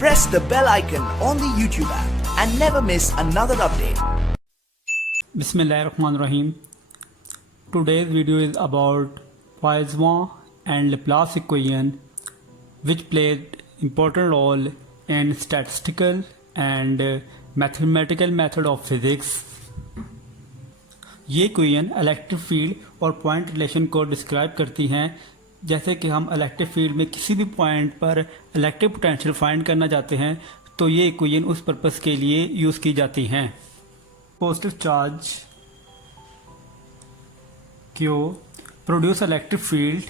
press the bell icon on the YouTube app and never miss another update. Bismillahirrahmanirrahim. Today's video is about Poisson and Laplace equation, which played important role in statistical and mathematical method of physics. ये equation electric field और point relation को डिस्क्राइब करती हैं। जैसे कि हम electric field में किसी भी पॉइंट पर इलेक्ट्रिक पोटेंशियल फाइंड करना चाहते हैं तो ये इक्वेशन उस पर्पस के लिए यूज़ की जाती हैं। Positive charge Q produce electric field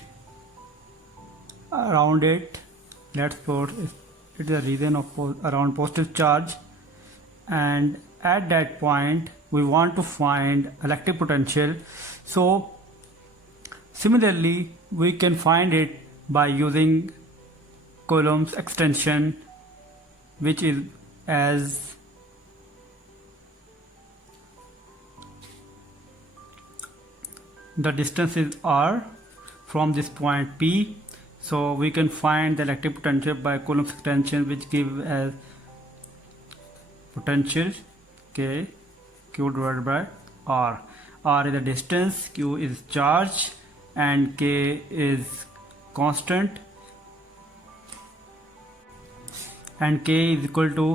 around it. Let's put it is a region of around positive charge, and at that point we want to find electric potential. So similarly we can find it by using Coulomb's extension, which is as the distance is r from this point P, so we can find the electric potential by Coulomb's extension, which gives as potential K Q divided by R. R is the distance, Q is charge, and K is constant, and K is equal to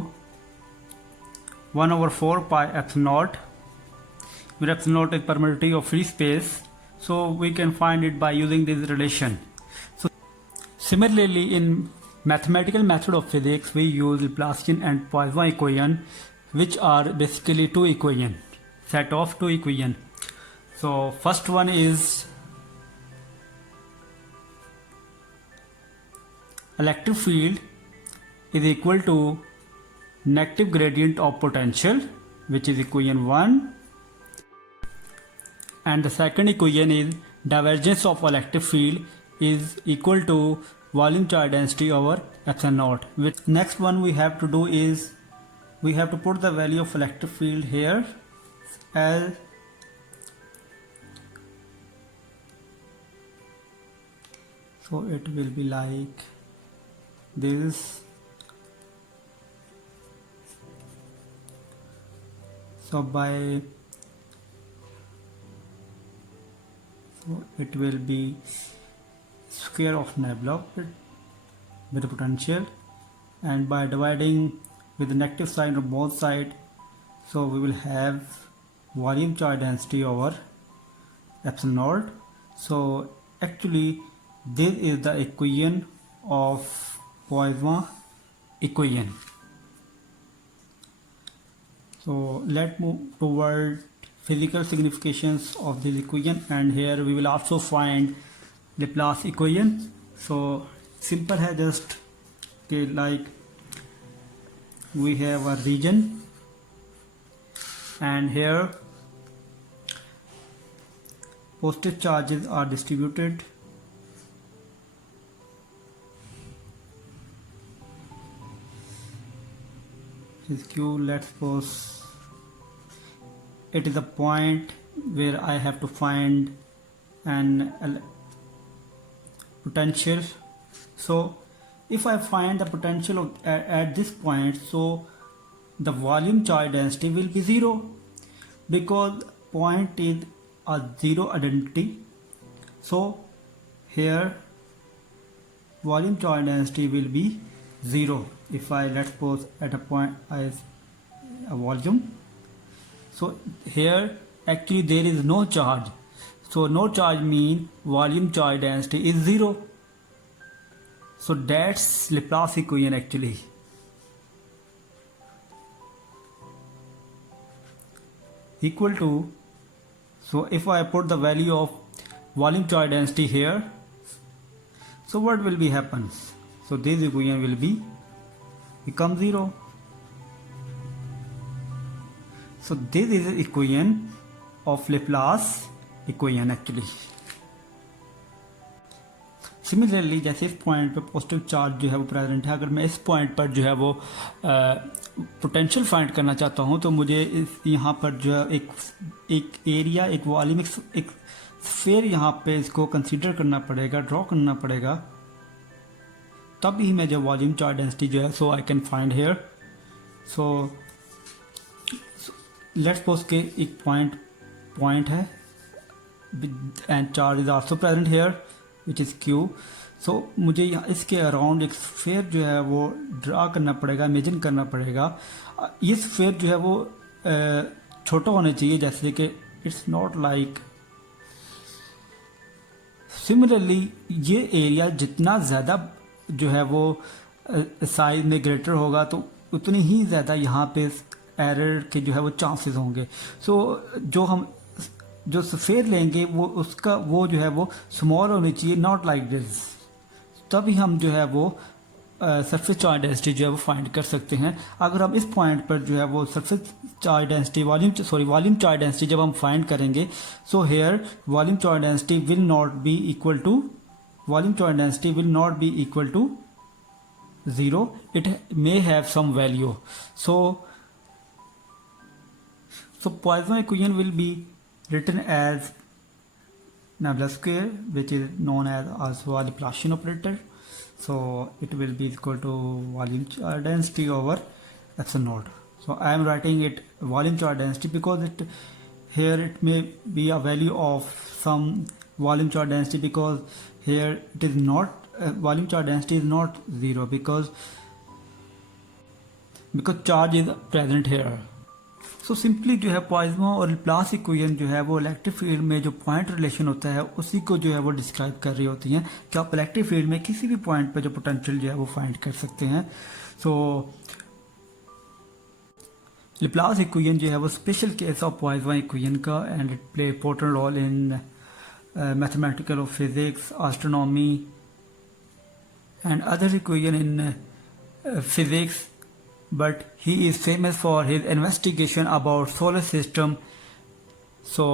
1 over 4 pi epsilon naught, where epsilon naught is permittivity of free space. So we can find it by using this relation. So similarly, in mathematical method of physics, we use Laplacian and Poisson equation, which are basically two equation, set of two equation. So first one is electric field is equal to negative gradient of potential, which is equation 1. And the second equation is divergence of electric field is equal to volume charge density over epsilon naught. Which next one we have to do is we have to put the value of electric field here as so it will be like this. So by it will be square of envelope with the potential, and by dividing with the negative sign on both sides, so we will have volume charge density over epsilon naught. So actually this is the equation of Poisson equation. So let's move toward physical significations of this equation, and here we will also find Laplace equation. So simple है, just okay, like we have a region, and here positive charges are distributed. This is Q. Let's suppose it is a point where I have to find an potential. So if I find the potential at this point, so the volume charge density will be 0, because point is a zero identity. So here volume charge density will be 0 if I let's suppose at a point as a volume. So here actually there is no charge, so no charge means volume charge density is 0. So that's Laplace equation actually. Equal to, so if I put the value of volume charge density here, so what will be happens? So this equation will become 0. So this is the equation of Laplace equation actually. Similarly, जैसे इस पॉइंट पे positive charge जो है वो प्रेजेंट है, अगर मैं इस पॉइंट पर जो है वो पोटेंशियल फाइंड करना चाहता हूँ तो मुझे यहाँ पर जो है एक एरिया, एक वॉल्यूम, एक स्फीयर यहाँ पे इसको कंसीडर करना पड़ेगा, ड्रॉ करना पड़ेगा। तभी मैं जो वॉल्यूम चार्ज डेंसिटी जो है so I can find here. So let's suppose के एक पॉइंट है and charge is also present here which is Q. सो मुझे यहाँ इसके अराउंड एक स्फीयर जो है वो ड्रा करना पड़ेगा, इमेजिन करना पड़ेगा। ये स्फीयर जो है वो छोटा होना चाहिए, जैसे कि इट्स नॉट लाइक। सिमिलरली ये एरिया जितना ज़्यादा जो है वो साइज में ग्रेटर होगा तो उतनी ही ज़्यादा यहाँ पे एरर के जो है वो चांसेस होंगे। सो जो स्फीयर लेंगे वो उसका वो जो है वो स्मॉल होनी चाहिए, नॉट लाइक दिस। तभी हम जो है वो सरफेस चार्ज डेंसिटी जो है वो फाइंड कर सकते हैं। अगर हम इस पॉइंट पर जो है वो surface charge density volume charge density जब हम फाइंड करेंगे, so here volume charge density will not be equal to 0. It may have some value. So Poisson equation will be written as Nabla square, which is known as also a Laplacian operator. So it will be equal to volume charge density over epsilon naught. So I am writing it volume charge density because here it may be a value of some volume charge density, because here it is not volume charge density is not 0 because charge is present here. So simply जो है पॉइसन और Laplace equation जो है वो electric field में जो point relation होता है उसी को जो है वो डिस्क्राइब कर रही होती हैं कि आप इलेक्ट्रिक फील्ड में किसी भी पॉइंट पर जो पोटेंशियल जो है वो फाइंड कर सकते हैं। सो लाप्लास इक्वेशन जो है वो special case of Poisson equation का, and it play important role in mathematical of physics, astronomy and other equation in physics, but he is famous for his investigation about solar system. So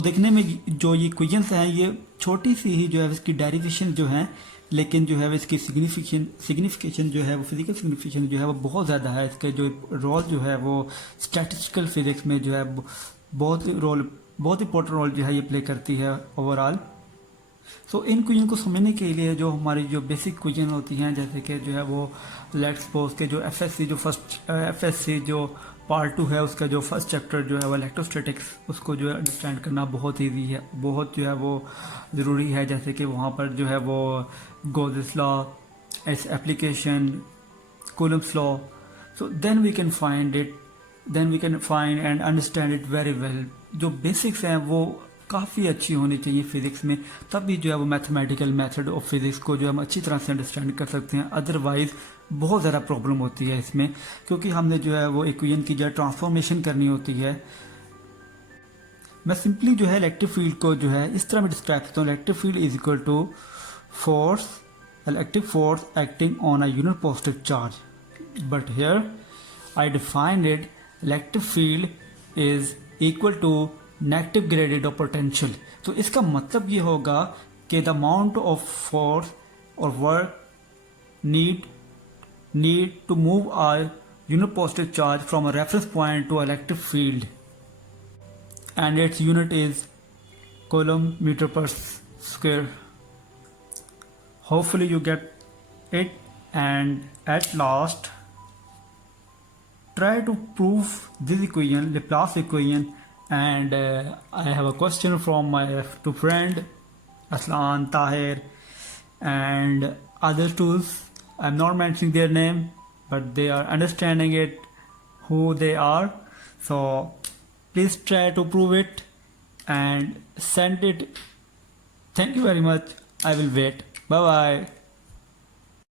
देखने में जो ये इक्वेशंस हैं ये छोटी सी ही जो है इसकी डेरिवेशन जो है, लेकिन जो है इसकी सिग्निफिकेशन जो है वो फिजिकल सिग्निफिकेशन जो है वो बहुत ज़्यादा है। इसका जो रोल जो है वो स्टैटिस्टिकल फिजिक्स में जो है बहुत इंपॉर्टेंट रोल जो है ये प्ले करती है ओवरऑल। सो इन क्वेश्चन को समझने के लिए जो हमारी जो बेसिक क्वेश्चन होती हैं, जैसे कि जो है वो लेट्स सपोज के जो एफएससी जो पार्ट 2 है उसका जो फर्स्ट चैप्टर जो है वो इलेक्ट्रोस्टैटिक्स, उसको जो है अंडरस्टैंड करना बहुत ईजी है, बहुत जो है वो ज़रूरी है। जैसे कि वहाँ पर जो है वो Gauss's law, its application, Coulomb's law, so then we can find and understand it very well. जो बेसिक्स हैं वो काफ़ी अच्छी होनी चाहिए फिजिक्स में, तभी जो है वो मैथमेटिकल मेथड ऑफ फिजिक्स को जो हम अच्छी तरह से अंडरस्टैंड कर सकते हैं। अदरवाइज बहुत ज़्यादा प्रॉब्लम होती है इसमें, क्योंकि हमने जो है वो इक्वेशन की जो है ट्रांसफॉर्मेशन करनी होती है। मैं सिंपली जो है इलेक्ट्रिक फील्ड को जो है इस तरह में डिस्क्राइब करता हूँ, electric field is equal to electric force acting on a unit positive charge, but here I defined it electric field is equal to negative gradient of potential. तो इसका मतलब ये होगा कि द अमाउंट ऑफ फोर्स और work need to move a unit positive charge from a reference point to electric field, and its unit is coulomb meter per square. Hopefully you get it, and at last try to prove this equation, Laplace equation. And I have a question from my two friend Aslan, Tahir, and other tools. I'm not mentioning their name, but they are understanding it who they are. So please try to prove it and send it. Thank you very much. I will wait. Bye bye.